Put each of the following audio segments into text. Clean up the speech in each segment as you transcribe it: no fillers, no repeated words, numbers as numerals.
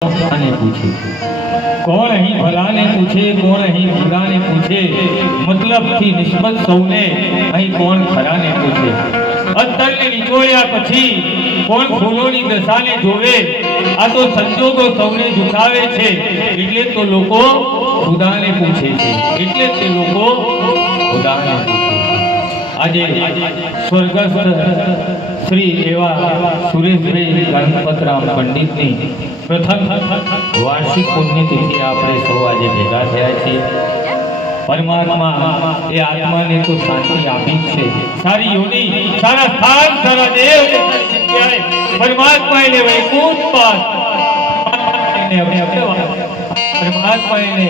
ने पूछे, कौन अहीं भला ने पूछे, कौन अहीं बुरा ने पूछे, मतलब थी निस्बत सौने अहीं कौन खरा ने पूछे। અત્તર ને નીચોળ્યા પછી કોણ ફૂલોની દશાને જોવે, આ તો સંજોગો સૌને ઝુકાવે છે, એટલે તો લોકો ખુદાને પૂછે છે, એટલે તે લોકો ખુદાને પૂછે। આજે સ્વર્ગસ્થ શ્રી એવા સુરેશભાઈ ગણપતરામ પંડિતની પ્રથમ વાર્ષિક પુણ્યતિથિ આપણે સૌ આજે ભેગા થયા છીએ। परमात्मा ये आत्मा ने तो शांति आपी है, सारी योनि सारा स्थान सारा देव ने सारी जग्याए परमात्मा ने वैकुंठ पास ने अपने परमात्मा ने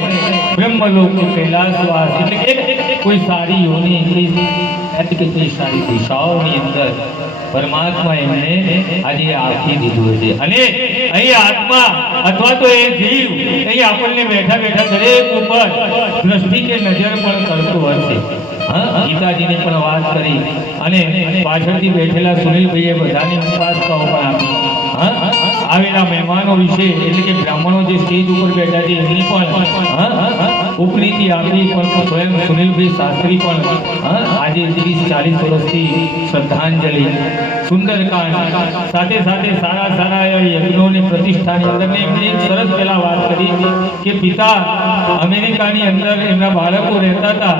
ब्रह्मलोक कैलाशवास એટલે કોઈ સારી યોनि कोई सारी दिशाओं ની અંદર પરમાત્મા એમને આજે આપી દીધું છે। અને અહીં આત્મા અથવા તો એ જીવ અહીં આપણને બેઠા બેઠા દરેક ઉપર દ્રષ્ટિ કે નજર પણ કરતો હશે। હા, ગીતાજીની પણ વાત કરી અને પાછળથી બેઠેલા સુનિલભાઈએ બધાની ઉપાસનાઓ પણ આપી। હા, આવેલા મહેમાનો વિશે એટલે કે બ્રાહ્મણો જે સ્ટેજ ઉપર બેઠા છે એમની પણ ઉપનીતિ આપી, પણ સ્વયં સુનિલભાઈ શાસ્ત્રી પણ આજે 30-40 વર્ષથી શ્રદ્ધાંજલિ સુંદરકાંડ સાથે સાથે સારા સારા યજ્ઞોની પ્રતિષ્ઠાની અંદર એમની સરસ પહેલા વાત કરી કે પિતા અમેરિકાની અંદર એમના બાળકો રહેતા હતા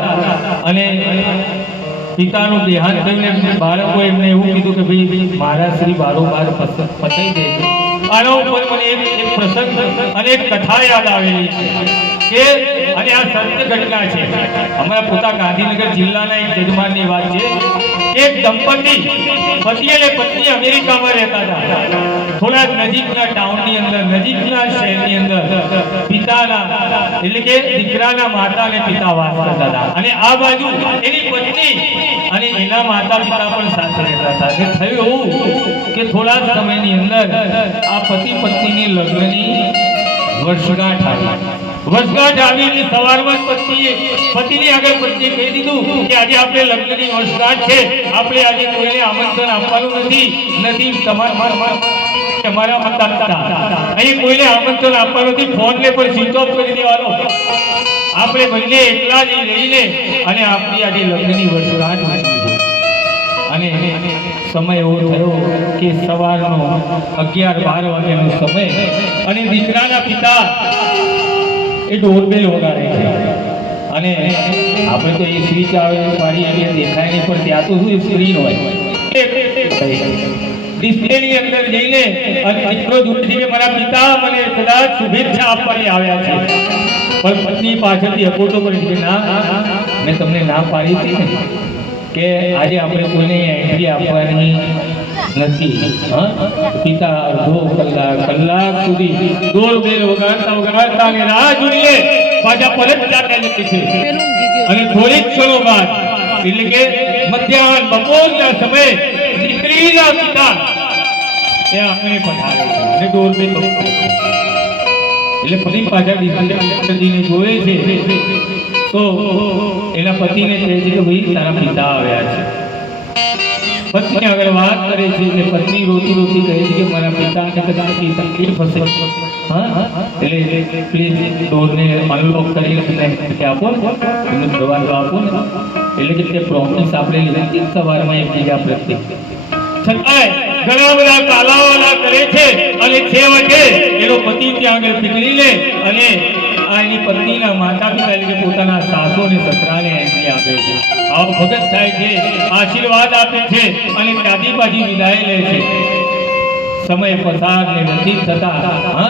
અને પિતાનું દેહાંત થયું ને બાળકો એમને એવું કીધું કે ભાઈ મારા શ્રી બારોબાર પતાઈ દે। આના ઉપર મને એક પ્રસંગ અને એક કથા યાદ આવેલી છે કે અને આ સત્ય ઘટના છે। અમારા પોતા ગાંધીનગર જિલ્લાના એક જજમાનની વાત છે કે એક દંપતી પતિ અને પત્ની અમેરિકામાં રહેતા હતા, થોડા નજીકના ટાઉનની અંદર નજીકના શહેરની અંદર પિતાના એટલે કે દીકરાના માતા અને પિતા વાસ કરતા હતા અને આ બાજુ એની પત્ની અને એના માતા પિતા પણ સાથે રહેતા હતા। થયું એવું કે થોડા સમયની અંદર આ પતિ પત્નીની લગ્નની વર્ષગાંઠ આવી। વર્ષગાંઠ આવીને સવારમાં પતિની આગળ પત્નીએ કહી દીધું કે આજે આપણે લગ્નની વર્ષગાંઠ છે, આપણે આજે કોઈને આમંત્રણ આપવાનું નથી તમારા માતા અહીં કોઈને આમંત્રણ આપવાનું નથી, ફોનને પણ સ્વિચ ઓફ કરી દેવાનો, આપણે બંને એકલા જ રહીને અને આપણી આજે લગ્નની વર્ષગાંઠ ઉજવી છે। અને સમય એવો થયો કે સવારનો 11-12 વાગ્યાનો સમય અને દીકરાના પિતા એ ડોરબેલ વગાડે છે અને આપણે તો એ સ્વિચ આવે પાડી એટલે દેખાય નહીં, પણ ત્યાં તો શું સ્ક્રીન હોય ડિસ્પ્લેની અંદર જઈને દીકરો જોડેથી કે મારા પિતા મને કદાચ શુભેચ્છા આપવાની આવ્યા છે, પણ પત્ની પાછળથી અપોટો કરી કે ના મેં તમને ના પાડી હતી ને કે આજે આપણે કોઈને એન્ટ્રી આપવાની નથી। પિતા અડધો કલાક સુધી ડોરબેલ વગાડતા અને રાહ જોઈને પાછા પરત જતા છે અને થોડીક ક્ષણો બાદ એટલે કે મધ્યાહન બપોરના સમયે દીકરીના પિતા એ આંગણે પધારે છે અને ડોરબેલ એટલે ફરી પાછા દીકરીને જોવે છે તો એના પતિને કહે છે કે ભાઈ તારા પિતા આવ્યા છે। પત્ની આગળ વાત કરે છે કે પત્ની રોતી રોતી કહે છે કે મારા પિતાને કદાચ તકલીફ હશે, એટલે પ્લીઝ ડોરને અનલોક કરીને આપો, એનો દરવાજો આપો ને, એટલે કે તે પ્રોમિસ આપણે લીધી સવારમાં એકબીજા પ્રત્યે, છતાંય ઘણા બધા કાલાવાલા કરે છે અને છેવટે એનો પતિ ત્યાં આગળ પીકળી લે અને આ એની પત્નીના માતા પિતા એટલે કે પોતાના સાસુ અને સસરાને એન્ટ્રી આપે છે, આવ ભગત થાય છે, આશીર્વાદ આપે છે અને ત્યાંથી પાછી વિદાય લે છે। સમય પસાર ને વ્યતીત થતા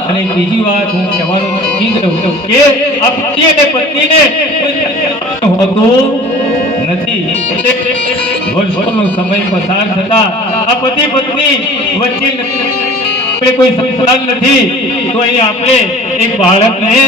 અને બીજી વાત હું કહેવાનું ચીંધું કે આ પતિ અને પત્નીને હોતું નથી, વર્ષોનો સમય પસાર થતા આ પતિ પત્ની વચ્ચે કોઈ સંતાન નથી, તો અહીં આપણે એક બાળકને